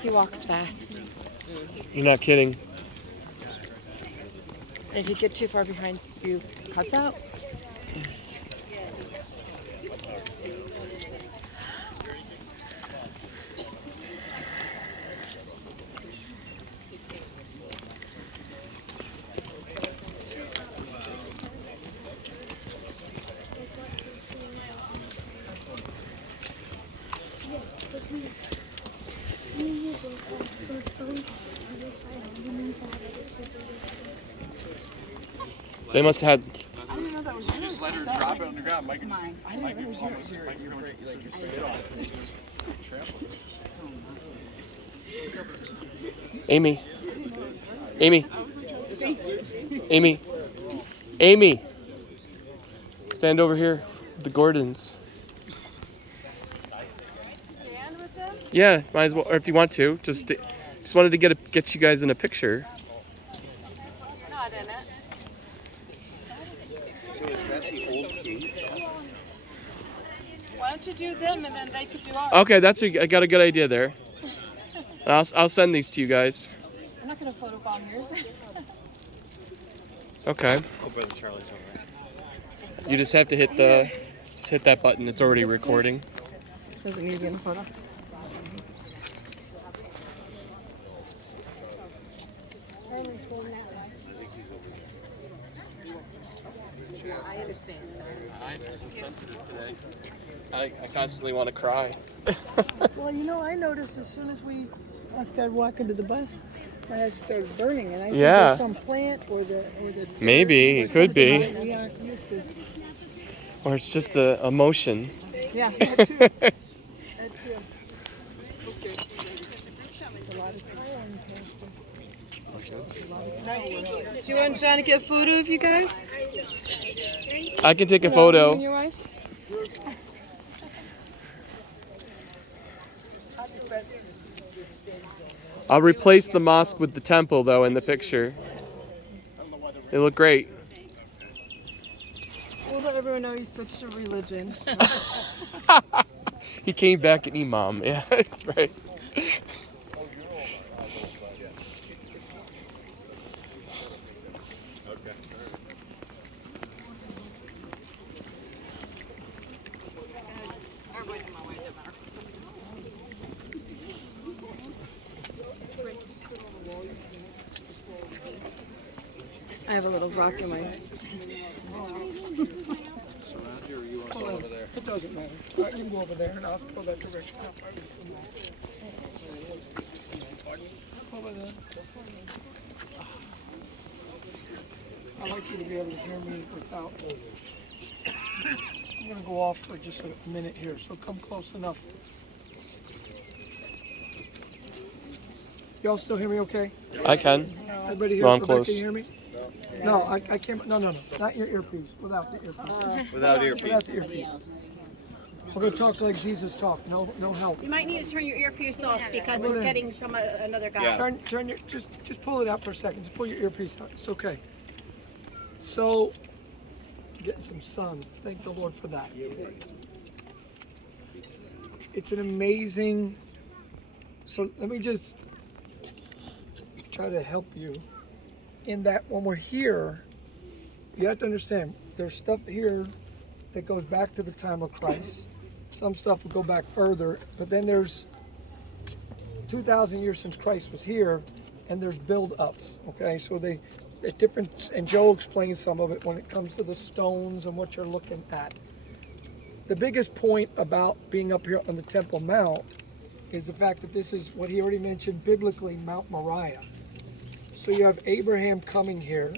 He walks fast. You're not kidding. And if you get too far behind you, cuts out. They must have had. I didn't know that was yours. Just let her drop it on the ground. Mike, mine. I didn't know it was yours. You're like you spit on it. Amy. Amy. Amy. Amy. Stand over here with the Gordons. Stand with them? Yeah, might as well. Or if you want to, just wanted to get you guys in a picture. Not in it. So is that the old cage? Why don't you do them and then they could do ours? Okay, I got a good idea there. I'll send these to you guys. I'm not gonna photobomb yours. Okay. Oh, Brother Charlie's over You just have to hit that button. It's already recording. Doesn't need to be in the photo. I understand. My eyes are so sensitive today. I constantly want to cry. Well, you know, I noticed as soon as we started walking to the bus, my eyes started burning, and I think Yeah. there's some plant or the Maybe, or it could be. something that we aren't used to. Or it's just the emotion. Yeah, that too. That too. Okay. A lot of Thailand pastor. Do you want John to get a photo of you guys? I can take a You and photo. your wife? I'll replace the mosque with the temple though in the picture. They look great. We'll let everyone know you switched to religion. He came back an imam. Yeah, right. I have a little rock in my. It doesn't matter. You can go over there, and I'll go that direction. Over there. I'd like you to be able to hear me without. I'm going to go off for just a minute here, so come close enough. Y'all still hear me okay? I can. Everybody here, Wrong Rebecca, close. you hear me? No, I can't. No, not your earpiece. Without the earpiece. Without Without earpiece. the earpiece. We're going to talk like Jesus talked. No help. You might need to turn your earpiece off because we're getting from another guy. Yeah. Turn your just pull it out for a second. Just pull your earpiece out. It's okay. So, getting some sun. Thank the Lord for that. It's an amazing. So let me just try to help you. In that when we're here, you have to understand there's stuff here that goes back to the time of Christ. Some stuff will go back further, but then there's 2,000 years since Christ was here, and there's build up. Okay, so the different, and Joe explains some of it when it comes to the stones and what you're looking at. The biggest point about being up here on the Temple Mount is the fact that this is what he already mentioned biblically, Mount Moriah. So you have Abraham coming here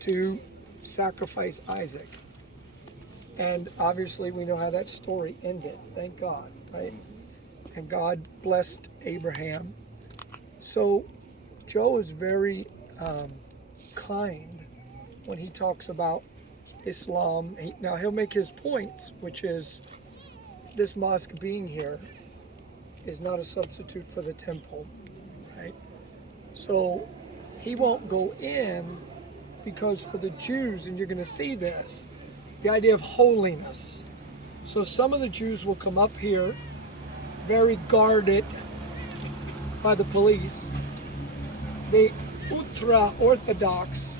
to sacrifice Isaac. And obviously we know how that story ended, thank God, right? And God blessed Abraham. So Joe is very kind when he talks about Islam. Now he'll make his points, which is this mosque being here is not a substitute for the temple, right? So he won't go in because for the Jews, and you're going to see this, the idea of holiness So some of the Jews will come up here, very guarded by the police. The ultra-Orthodox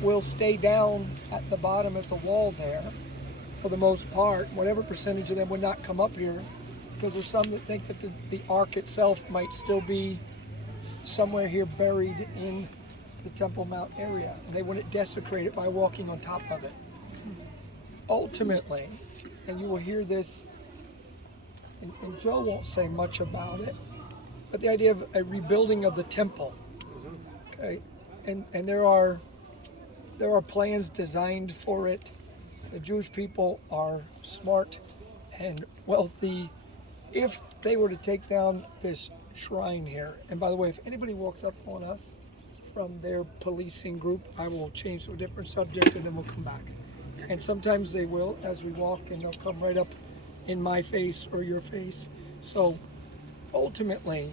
will stay down at the bottom at the wall there for the most part. Whatever percentage of them would not come up here, because there's some that think that the ark itself might still be somewhere here buried in the Temple Mount area, and they wouldn't desecrate it by walking on top of it. Ultimately, and you will hear this, and Joe won't say much about it, but the idea of a rebuilding of the temple, okay, and there are plans designed for it. The Jewish people are smart and wealthy. If they were to take down this shrine here, and by the way, if anybody walks up on us from their policing group, I will change to a different subject and then we'll come back. And sometimes they will as we walk, and they'll come right up in my face or your face. So ultimately,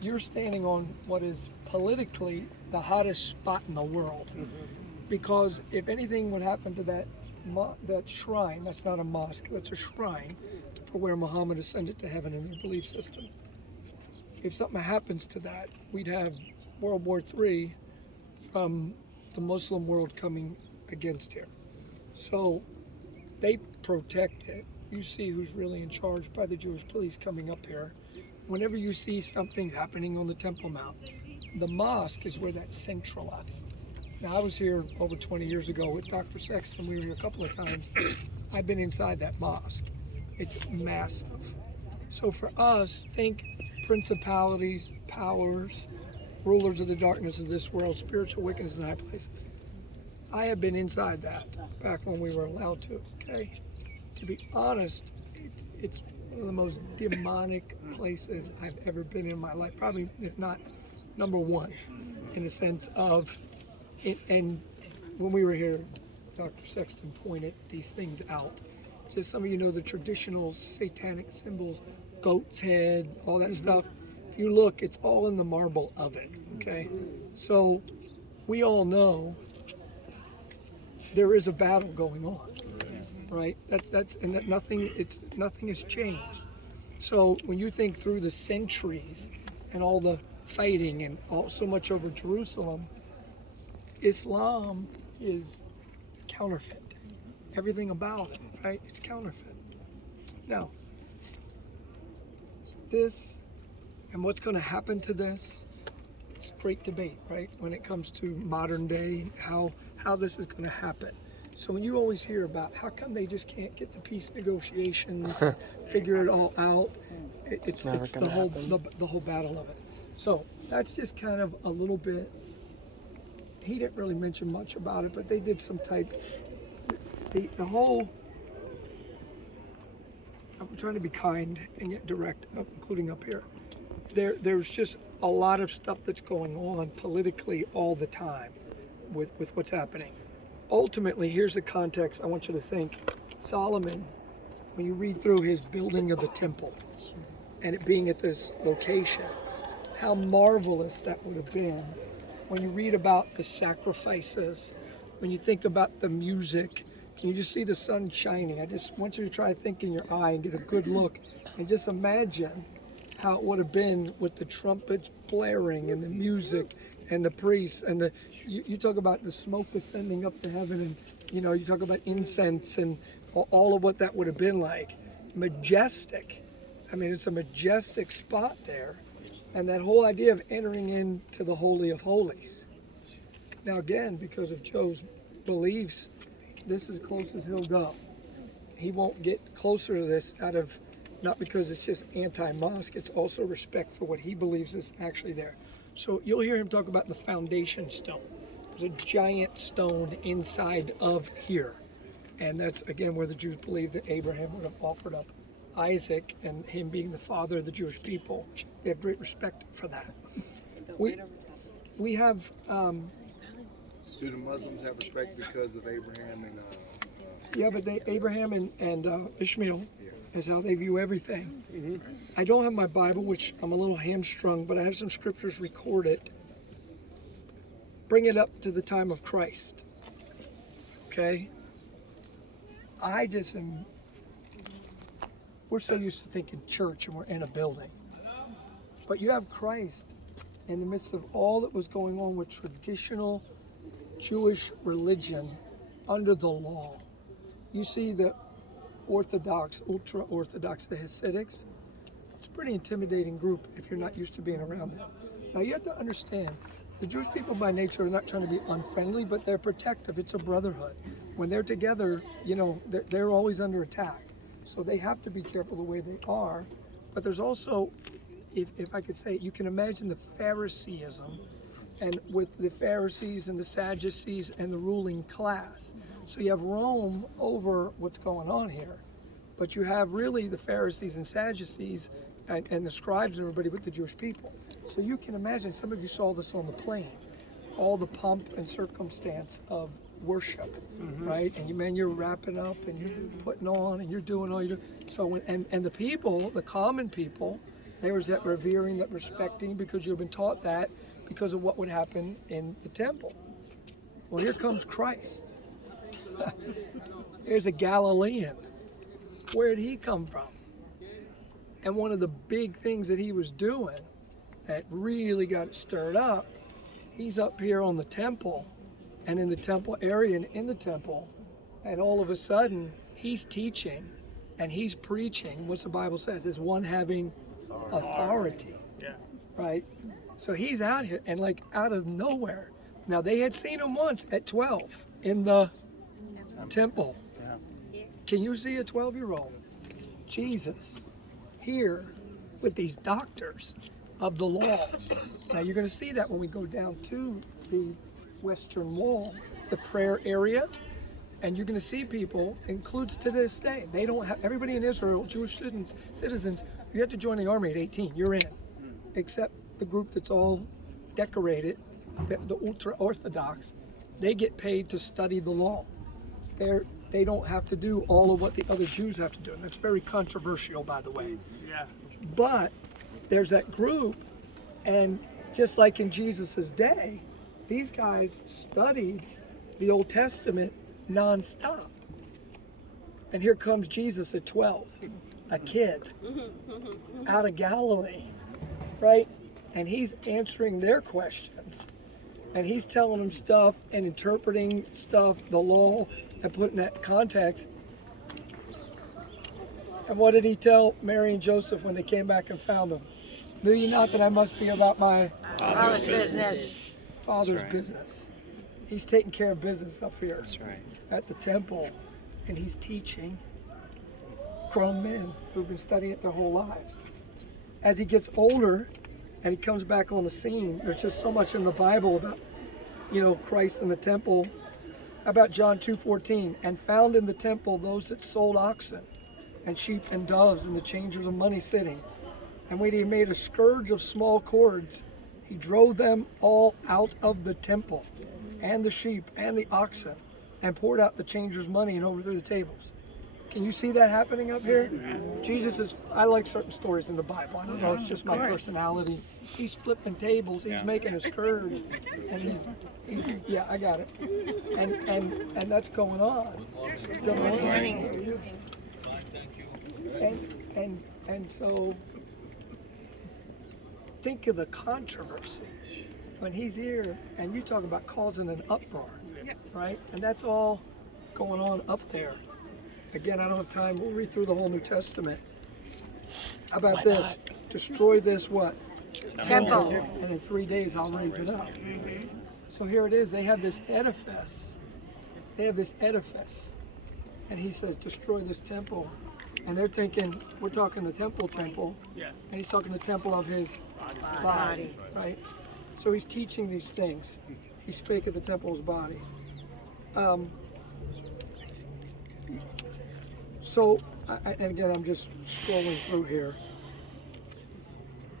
you're standing on what is politically the hottest spot in the world. Because if anything would happen to that shrine, that's not a mosque, that's a shrine for where Muhammad ascended to heaven in their belief system. If something happens to that, we'd have World War III from the Muslim world coming against here. So they protect it. You see who's really in charge by the Jewish police coming up here. Whenever you see something happening on the Temple Mount, the mosque is where that's centralized. Now, I was here over 20 years ago with Dr. Sexton. We were here a couple of times. I've been inside that mosque. It's massive. So for us, think principalities, powers, rulers of the darkness of this world, spiritual wickedness in high places. I have been inside that back when we were allowed to, okay? To be honest, it's one of the most demonic places I've ever been in my life. Probably, if not, number one, in the sense of, and when we were here, Dr. Sexton pointed these things out. Just some of you know the traditional satanic symbols, goat's head, all that stuff. If you look, it's all in the marble of it, okay? So we all know there is a battle going on, right? Nothing has changed. So when you think through the centuries and all the fighting and so much over Jerusalem, Islam is counterfeit. Everything about it, right? It's counterfeit. Now, this and what's going to happen to this, it's great debate, right? When it comes to modern day, how this is going to happen. So when you always hear about how come they just can't get the peace negotiations, figure it all out, it's the whole battle of it. So that's just kind of a little bit. He didn't really mention much about it, but they did some type. The whole. I'm trying to be kind and yet direct, including up here. There's just a lot of stuff that's going on politically all the time with what's happening. Ultimately, here's the context I want you to think. Solomon, when you read through his building of the temple and it being at this location, how marvelous that would have been. When you read about the sacrifices, when you think about the music, can you just see the sun shining? I just want you to try to think in your eye and get a good look and just imagine how it would have been with the trumpets blaring and the music and the priests and you talk about the smoke ascending up to heaven, and you talk about incense and all of what that would have been like. Majestic. I mean, it's a majestic spot there. And that whole idea of entering into the Holy of Holies. Now again, because of Joe's beliefs, this is as close as he'll go. He won't get closer to this not because it's just anti-mosque, it's also respect for what he believes is actually there. So you'll hear him talk about the foundation stone. There's a giant stone inside of here. And that's, again, where the Jews believe that Abraham would have offered up Isaac, and him being the father of the Jewish people. They have great respect for that. We have... Do the Muslims have respect because of Abraham and... yeah, but Abraham and Ishmael is how they view everything. I don't have my Bible, which I'm a little hamstrung, but I have some scriptures recorded. Bring it up to the time of Christ. Okay? I just am we're so used to thinking church and we're in a building. But you have Christ in the midst of all that was going on with traditional Jewish religion under the law. You see the Orthodox, ultra-Orthodox, the Hasidics. It's a pretty intimidating group if you're not used to being around them. Now you have to understand, the Jewish people by nature are not trying to be unfriendly, but they're protective. It's a brotherhood. When they're together, you know, they're always under attack. So they have to be careful the way they are. But there's also, if I could say it, you can imagine the Phariseeism, and with the Pharisees and the Sadducees and the ruling class. So you have Rome over what's going on here. But you have really the Pharisees and Sadducees and the scribes and everybody with the Jewish people. So you can imagine, some of you saw this on the plane, all the pomp and circumstance of worship, right? And you're wrapping up and you're putting on and you're doing all you do. So when, and the people, the common people, there was that revering, that respecting, because you've been taught that because of what would happen in the temple. Well, here comes Christ. Here's a Galilean. Where did he come from? And one of the big things that he was doing that really got it stirred up, he's up here on the temple and in the temple area and in the temple, and all of a sudden he's teaching and he's preaching. What's the Bible says? There's one having authority, right? So he's out here and like out of nowhere. Now they had seen him once at 12 in the temple. Can you see a 12-year-old? Jesus here with these doctors of the law. Now you're going to see that when we go down to the Western Wall, the prayer area, and you're going to see people, includes to this day, they don't have, everybody in Israel, Jewish citizens, you have to join the army at 18, you're in, except the group that's all decorated, the ultra-Orthodox, they get paid to study the law. They don't have to do all of what the other Jews have to do, and that's very controversial, by the way. Yeah. But there's that group, and just like in Jesus' day, these guys studied the Old Testament nonstop. And here comes Jesus at 12, a kid out of Galilee, right? And he's answering their questions. And he's telling them stuff and interpreting stuff, the law, and putting that in context. And what did he tell Mary and Joseph when they came back and found him? Knew ye not that I must be about my Father's business. Father's business? He's taking care of business up here at the temple, and he's teaching grown men who've been studying it their whole lives. As he gets older and he comes back on the scene, there's just so much in the Bible about, you know, Christ in the temple. About John 2:14, and found in the temple those that sold oxen and sheep and doves and the changers of money sitting. And when he made a scourge of small cords, he drove them all out of the temple, and the sheep and the oxen, and poured out the changers' money and overthrew the tables. Can you see that happening up here? Jesus is, I like certain stories in the Bible. I don't know, it's just my personality. He's flipping tables, he's making a scourge, and he's yeah, I got it. And that's going on. Good morning. And so think of the controversy when he's here, and you talk about causing an uproar, right? And that's all going on up there. Again, I don't have time. We'll read through the whole New Testament. How about this? Destroy this what? Temple. And in 3 days I'll raise it up. So here it is. They have this edifice. And he says, destroy this temple. And they're thinking, we're talking the temple. And he's talking the temple of his body, right? So he's teaching these things. He spake of the temple's body. So, and again, I'm just scrolling through here.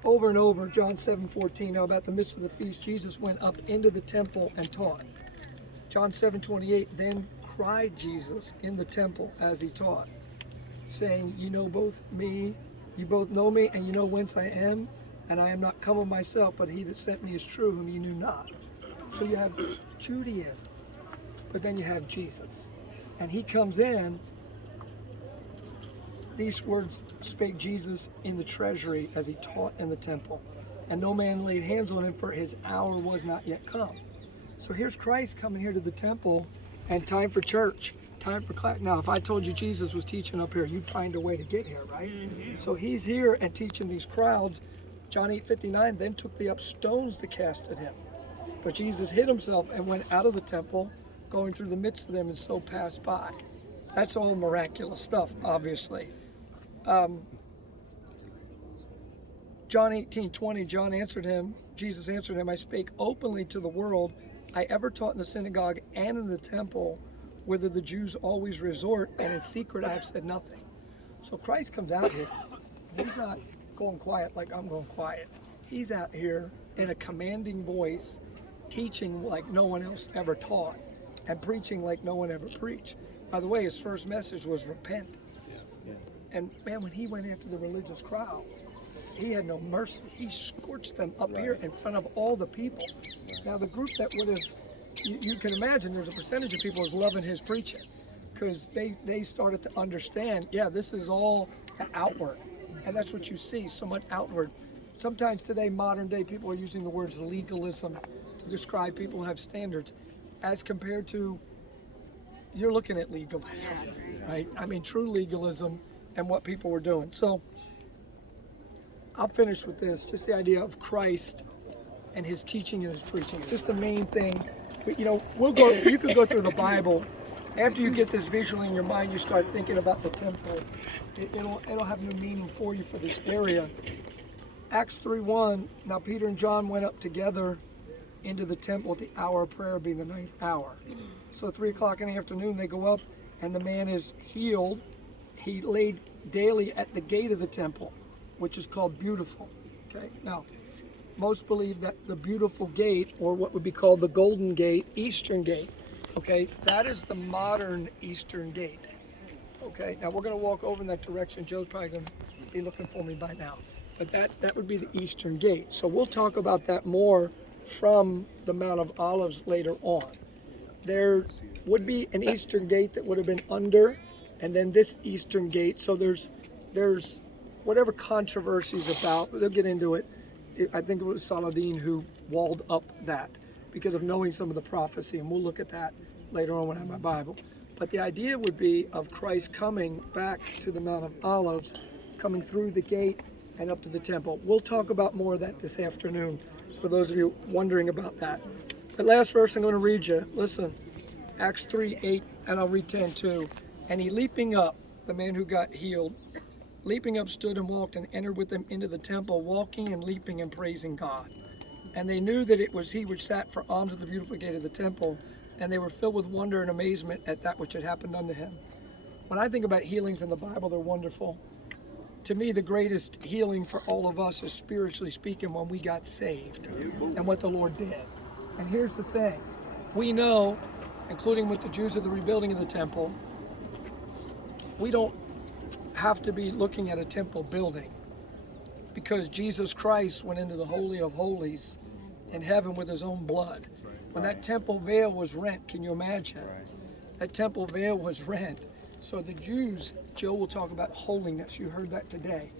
Over and over, John 7:14, now about the midst of the feast, Jesus went up into the temple and taught. John 7:28, then cried Jesus in the temple as he taught, saying, you both know me, and you know whence I am, and I am not come of myself, but he that sent me is true, whom you knew not. So you have Judaism, but then you have Jesus. And he comes in. These words spake Jesus in the treasury as he taught in the temple. And no man laid hands on him, for his hour was not yet come. So here's Christ coming here to the temple, and time for church, time for class. Now, if I told you Jesus was teaching up here, you'd find a way to get here, right? So he's here and teaching these crowds. John 8:59, then took they up stones to cast at him. But Jesus hid himself and went out of the temple, going through the midst of them, and so passed by. That's all miraculous stuff, obviously. John 18:20, Jesus answered him, I spake openly to the world. I ever taught in the synagogue and in the temple, whither the Jews always resort, and in secret I have said nothing. So Christ comes out here. He's not going quiet like I'm going quiet. He's out here in a commanding voice, teaching like no one else ever taught, and preaching like no one ever preached. By the way, his first message was repent. And man, when he went after the religious crowd, he had no mercy. He scorched them up here in front of all the people. Now the group that would have, you can imagine there's a percentage of people who's loving his preaching, because they started to understand, yeah, this is all outward. And that's what you see, so much outward. Sometimes today, modern day, people are using the words legalism to describe people who have standards, as compared to, you're looking at legalism, right? I mean, true legalism and what people were doing. So I'll finish with this, just the idea of Christ and his teaching and his preaching. Just the main thing. You know, you could go through the Bible. After you get this visually in your mind, you start thinking about the temple. It'll have new meaning for you for this area. Acts 3:1, now Peter and John went up together into the temple at the hour of prayer, being the 9th hour. So 3 o'clock in the afternoon, they go up, and the man is healed. He laid daily at the gate of the temple, which is called Beautiful. Okay, now most believe that the Beautiful Gate, or what would be called the Golden Gate, Eastern Gate, okay, that is the modern Eastern Gate. Okay, now we're going to walk over in that direction. Joe's probably going to be looking for me by now, but that would be the Eastern Gate. So we'll talk about that more from the Mount of Olives later on. There would be an Eastern Gate that would have been under, and then this Eastern Gate. So there's whatever controversies about, they'll get into it. I think it was Saladin who walled up that because of knowing some of the prophecy, and we'll look at that later on when I have my Bible. But the idea would be of Christ coming back to the Mount of Olives, coming through the gate and up to the temple. We'll talk about more of that this afternoon for those of you wondering about that. But last verse I'm going to read you. Listen, Acts 3:8, and I'll read 10 too. And he leaping up, the man who got healed, leaping up stood and walked and entered with them into the temple, walking and leaping and praising God. And they knew that it was he which sat for alms at the beautiful gate of the temple, and they were filled with wonder and amazement at that which had happened unto him. When I think about healings in the Bible, they're wonderful. To me, the greatest healing for all of us is, spiritually speaking, when we got saved and what the Lord did. And here's the thing. We know, including with the Jews of the rebuilding of the temple, we don't have to be looking at a temple building, because Jesus Christ went into the Holy of Holies in heaven with his own blood. When that temple veil was rent, can you imagine? That temple veil was rent. So the Jews, Joe will talk about holiness. You heard that today.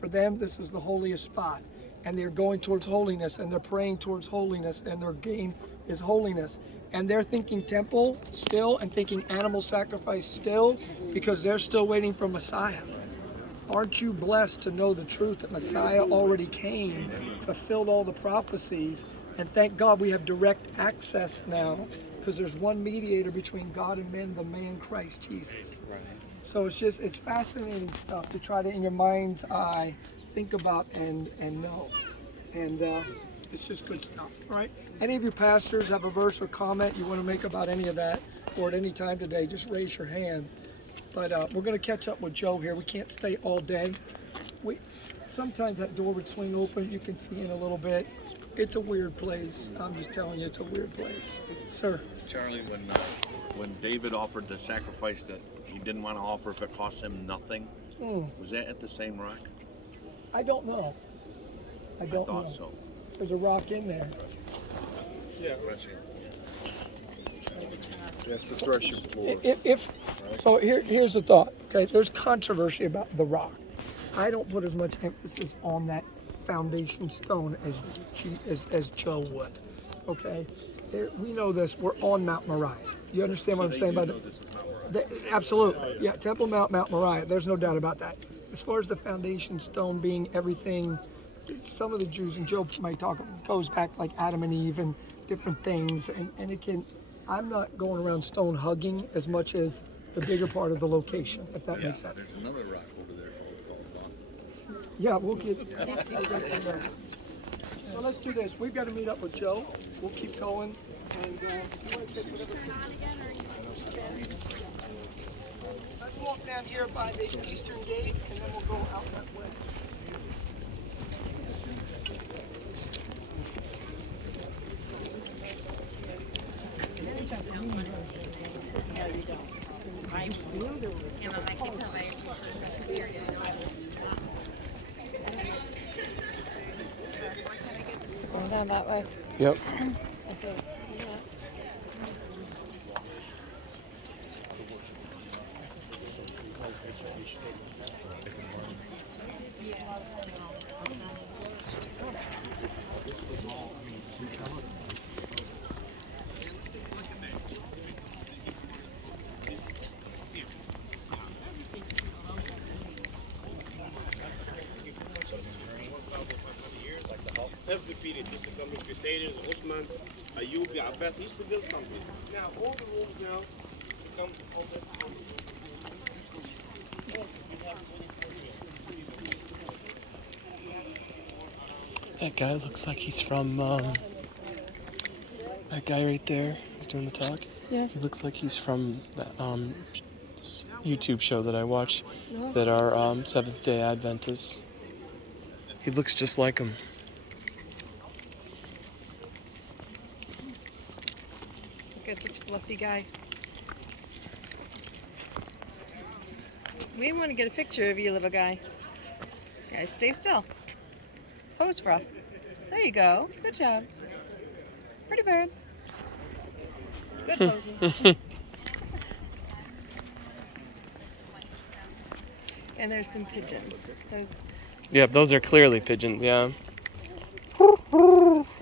For them, this is the holiest spot. And they're going towards holiness, and they're praying towards holiness, and their game is holiness. And they're thinking temple still, and thinking animal sacrifice still, because they're still waiting for Messiah. Aren't you blessed to know the truth that Messiah already came, fulfilled all the prophecies, and thank God we have direct access now, because there's one mediator between God and men, the man Christ Jesus. So it's fascinating stuff to try to, in your mind's eye, think about and know. And it's just good stuff, all right? Any of you pastors have a verse or comment you want to make about any of that, or at any time today, just raise your hand. But we're going to catch up with Joe here. We can't stay all day. Sometimes that door would swing open. You can see in a little bit. It's a weird place. I'm just telling you, it's a weird place. Sir? Charlie, when David offered the sacrifice that he didn't want to offer if it cost him nothing, was that at the same rock? I don't know. I don't know. So. There's a rock in there. Yeah, right here. That's the threshing floor. If so, here's the thought. Okay, there's controversy about the rock. I don't put as much emphasis on that foundation stone as Joe would. Okay, we know this. We're on Mount Moriah. You understand what I'm saying by that? Absolutely. Yeah, Temple Mount Moriah. There's no doubt about that. As far as the foundation stone being everything, some of the Jews, and Joe might talk, goes back like Adam and Eve and different things, and it can. I'm not going around stone hugging as much as the bigger part of the location, if that makes sense. There's another rock over there called Yeah, we'll get. So let's do this. We've got to meet up with Joe. We'll keep going, and you want to take whatever. Let's walk down here by the eastern gate, and then we'll go out that way. Going down that way. Yep. Have defeated just to come in Crusaders, Osman, Ayub, Abbas. He used to build something. Now all the rules now come over. That guy looks like he's from, that guy right there who's doing the talk. Yeah. He looks like he's from that YouTube show that I watch No. that are Seventh-day Adventists. He looks just like him. Look at this fluffy guy. We want to get a picture of you, little guy. Guys, stay still. Pose for us. There you go. Good job. Pretty bird. Good posing. And there's some pigeons. Those, Yep, those are clearly pigeons, yeah.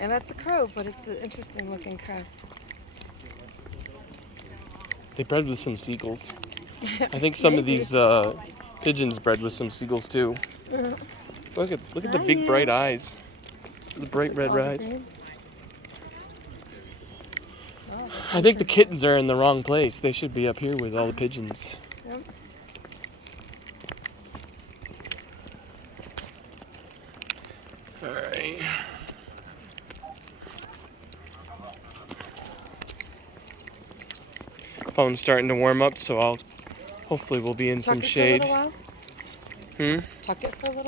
and that's a crow, but it's an interesting looking crow. They bred with some seagulls. I think some of these pigeons bred with some seagulls too. Look at the big bright eyes. The bright red eyes. Oh, I think the kittens are in the wrong place. They should be up here with all the pigeons. Yep. Alright. Phone's starting to warm up, so hopefully we'll be in some Tuck it for a shade. little while. Hmm? Tuck it for a little